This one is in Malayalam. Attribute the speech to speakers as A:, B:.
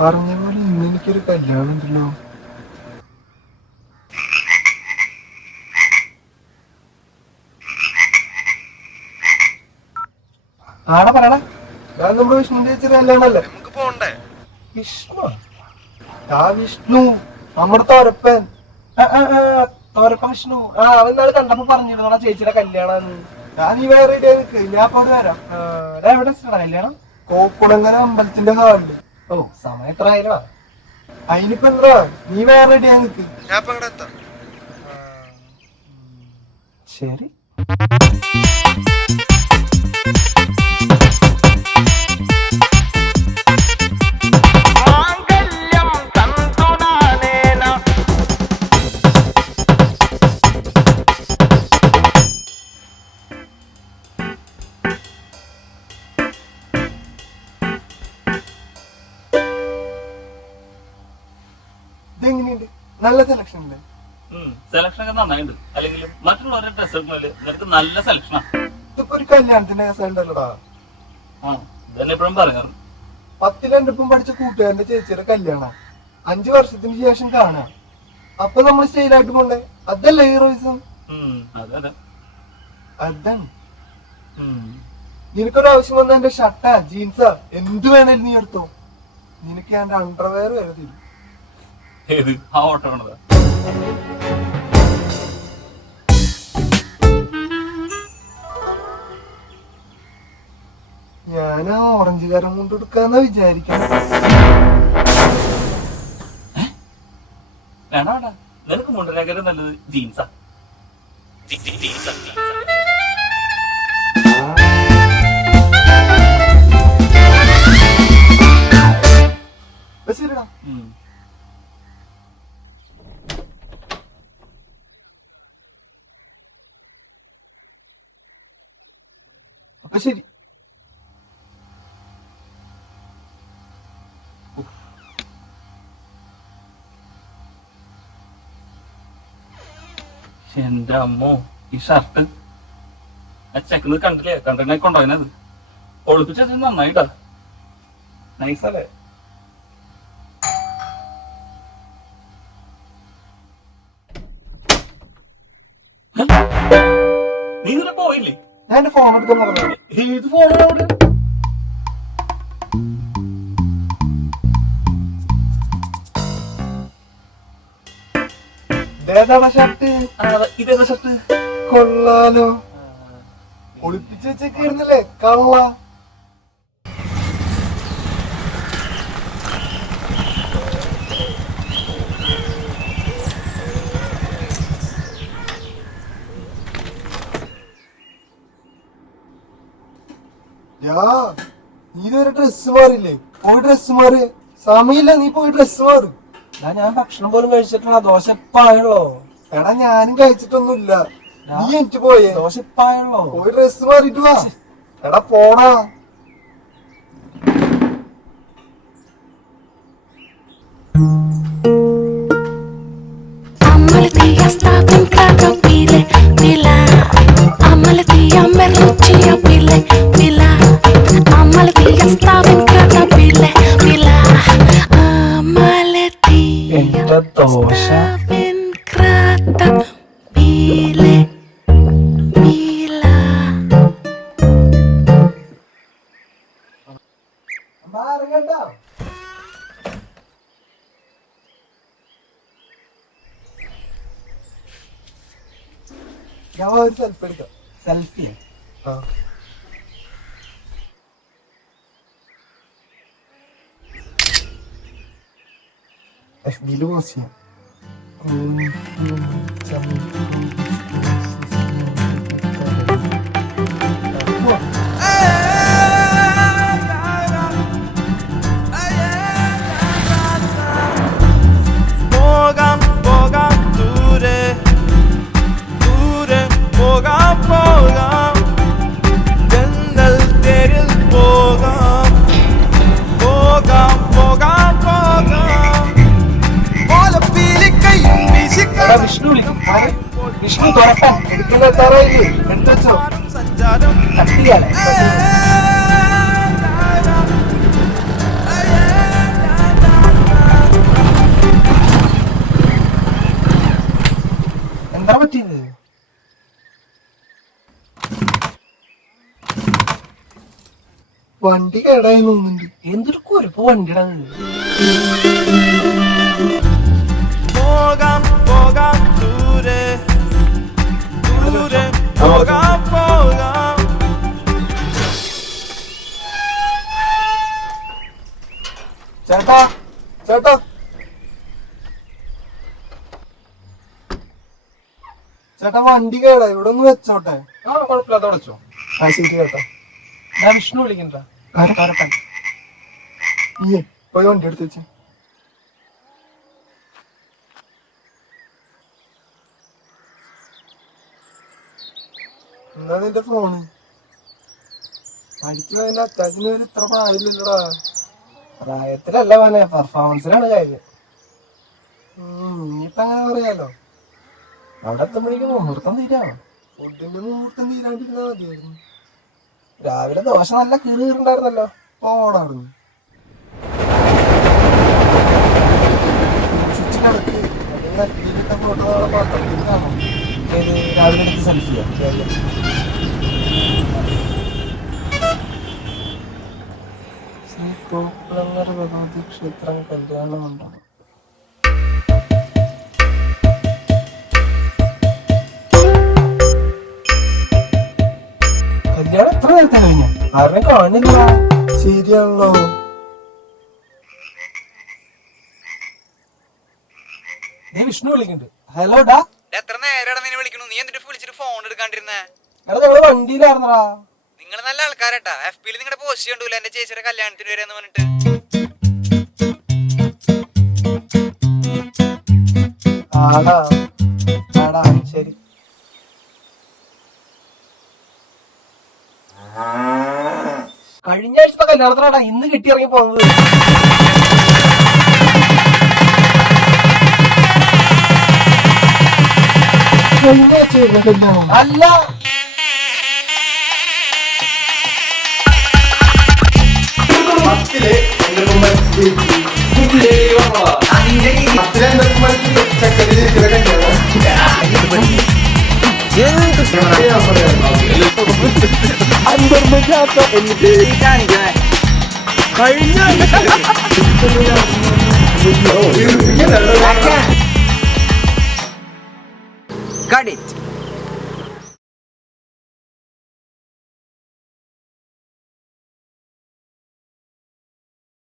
A: പറഞ്ഞ പോലെ ഇന്ന് എനിക്കൊരു കല്യാണം ഉണ്ടല്ലോ. ആടെ പറയണേ ഞാൻ നമ്മുടെ വിഷ്ണു ചേച്ചിയുടെ കല്യാണല്ലേ
B: നമുക്ക് പോണ്ടേ?
A: വിഷ്ണു? ആ വിഷ്ണു. നമ്മുടെ തോരപ്പൻ. തോരപ്പൻ വിഷ്ണു. ആ അവൻ നാളെ കണ്ടപ്പോ പറഞ്ഞിരുന്നു ആ ചേച്ചിയുടെ കല്യാണം ഞാൻ ഈ വേറെ ഇടയിൽ നിൽക്ക് ഞാൻ അപ്പൊ അവിടെ വരാം. എവിടെ കല്യാണം? കോക്കുളങ്ങര അമ്പലത്തിന്റെ ഹാളിൽ ഓ സമയം എത്ര ആയില്ല അതിനിപ്പോ എന്താ? നീ വേറെ
B: ഞാൻ
A: ശരി. ഇതെങ്ങനെയുണ്ട് നല്ല സെലക്ഷൻ അല്ലേ
C: സെലക്ഷൻ ഒക്കെ നന്നായിട്ടുണ്ട് അല്ലെങ്കിൽ മറ്റുള്ളവരുടെ ഡ്രസ് നിനക്ക് നല്ല സെലക്ഷനാ
A: ഇതിപ്പോ ഒരു കല്യാണത്തിന്റെ കേസുണ്ടല്ലോടാ
C: ആ ഇതന്നെ എപ്പോഴും പറഞ്ഞു
A: പത്തിൽ എന്റെ ഒപ്പം പഠിച്ച കൂട്ടുകാരന്റെ ചേച്ചിയുടെ കല്യാണം. അഞ്ചു വർഷത്തിന് ശേഷം കാണാം. അപ്പൊ നമ്മൾ സ്റ്റൈലായിട്ട് പോണ്ടേ? അതല്ലേ ഹീറോയിസം അതാണ്. നിനക്കൊരു ആവശ്യം വന്ന എന്റെ ഷർട്ടാ ജീൻസാ എന്ത് വേണേലും നീ എടുത്തോ. നിനക്ക് ഞാൻ അണ്ടർവെയർ വരെ തരും.
C: ഏത്? ആ ഓട്ടമാണത്.
A: ഞാൻ ആ ഓറഞ്ച് കരം കൊണ്ട് എടുക്കാന്നാ വിചാരിക്കണം
C: വേണ്ട വേണ്ട നിനക്ക് മുണ്ടിനേക്കാളും നല്ലത് ജീൻസാ.
A: ശരിടാ അപ്പൊ ശരി.
C: എന്റെ അമ്മോ ഈ ഷർട്ട് ആ ചെക്കുന്നത് കണ്ടില്ലേ? കണ്ടിനെ കൊണ്ടുപോയത് ഒളിപ്പിച്ചത് നന്നായിട്ടാ. നൈസല്ലേ
A: ഞാൻ ഫോൺ എടുക്കാൻ പറഞ്ഞു?
C: ഏത് ഫോണാണ്
A: ഷർട്ട്
C: ഇതേതാ ഷർട്ട്
A: കൊള്ളാലോ. ഒളിപ്പിച്ച് വെച്ചേക്കായിരുന്നല്ലേ? കള്ള. നീ ഇതുവരെ ഡ്രസ് മാറില്ലേ പോയി ഡ്രസ് മാറി. സമയമില്ല നീ പോയി ഡ്രസ് മാറി.
D: ഞാൻ ഞാൻ ഭക്ഷണം പോലും കഴിച്ചിട്ടുള്ള ദോശ ഇപ്പായുള്ളോ?
A: എടാ ഞാനും കഴിച്ചിട്ടൊന്നുമില്ല. നീ എനിക്ക് പോയേ.
D: ദോശ ഇപ്പായുള്ളോ?
A: പോയി ഡ്രസ് മാറിട്ട് വാ. എടാ പോടാ.
E: Amaltia stava in casa pile, pila Amaltia merlucia pile, pila Amaltia stava in casa pile, pila Amaltia
D: എന്റെ
E: крата біле, біла pila
A: ഞാൻ ഒരു സെൽഫി എടുക്കാം
D: സെൽഫി
A: ആ. FB-ൽ പോസ്റ്റ് പേടിയാണ്
F: എന്താ
D: പറ്റിയത്?
A: വണ്ടി കേടായി നിന്നുണ്ട്
D: എന്തൊരു കുഴപ്പം വണ്ടിയുടെ
F: പോകാം പോകാം ദൂരെ ദൂരെ പോകാം.
A: ചേട്ടാ. ചേട്ടാ വണ്ടി കേടാ ഇവിടെ ഒന്ന് വെച്ചോട്ടെ.
D: ആ കുഴപ്പമില്ലാത്ത വിളിച്ചോ
A: ആ ശരി ചേട്ടാ.
D: ഞാൻ വിഷ്ണു വിളിക്കണ്ട
A: കാരക്കാൻ ഈ പോയി വണ്ടി എടുത്ത് വെച്ചേ. എന്നാ നിന്റെ ഫോണ് മരിച്ചു അതിന്റെ അച്ചാച്ചിന് ഇത്ര പ്രായമില്ലല്ലോടാ.
D: പ്രായത്തിലല്ല മോനെ പെർഫോമൻസിലാണ് കാര്യം
A: ഇനിയിപ്പോ പറയാലോ.
D: അവിടെ എത്തുമ്പോഴേക്കും മുഹൂർത്തം തീരാമോ
A: ഫുഡിന്റെ മുഹൂർത്തം തീരാണ്ടിരുന്നാ മതിയായിരുന്നു.
D: രാവിലെ ദോശ നല്ല കീറി കീറുണ്ടായിരുന്നല്ലോ
A: അല്ലെങ്കിൽ ഫോട്ടോ
D: ഏത് രാവിലെ എടുത്ത് സെൽഫിയോ ശ്രീ കോക്കുളങ്ങര ഭഗവതി ക്ഷേത്രം കല്യാണം ഉണ്ടാവും കല്യാണം എത്ര നേരത്തെ കഴിഞ്ഞു? ആരുടെ കാണില്ല.
A: ശരിയാണല്ലോ.
D: നീ വിഷ്ണു വിളിക്കുന്നുണ്ട്. ഹലോ ഡാ.
B: എത്ര നേരം നിന്നെ വിളിക്കണു? നീ എന്നിട്ട് വിളിച്ചിട്ട് ഫോൺ എടുക്കാണ്ടിരുന്നേ?
D: എടാ ഞങ്ങൾ വണ്ടിയിലായിരുന്നടാ.
B: നിങ്ങൾ നല്ല ആൾക്കാരട്ടാ. എഫ് പിയിൽ നിങ്ങളുടെ പോസ്റ്റ് കണ്ടൂല? എന്റെ ചേച്ചിയുടെ കല്യാണത്തിന് വരെയെന്ന് പറഞ്ഞിട്ട്.
D: ആടാ ആടാ ശരി. കഴിഞ്ഞ ആഴ്ചത്തെ കല്യാണത്തിനാടാ ഇന്ന് കിട്ടിയിറങ്ങി പോകുന്നത്
A: ആഴ്ച
D: അല്ല.
A: പത്തിൽ എന്റെ ഞാൻ പറയാം
B: Got it.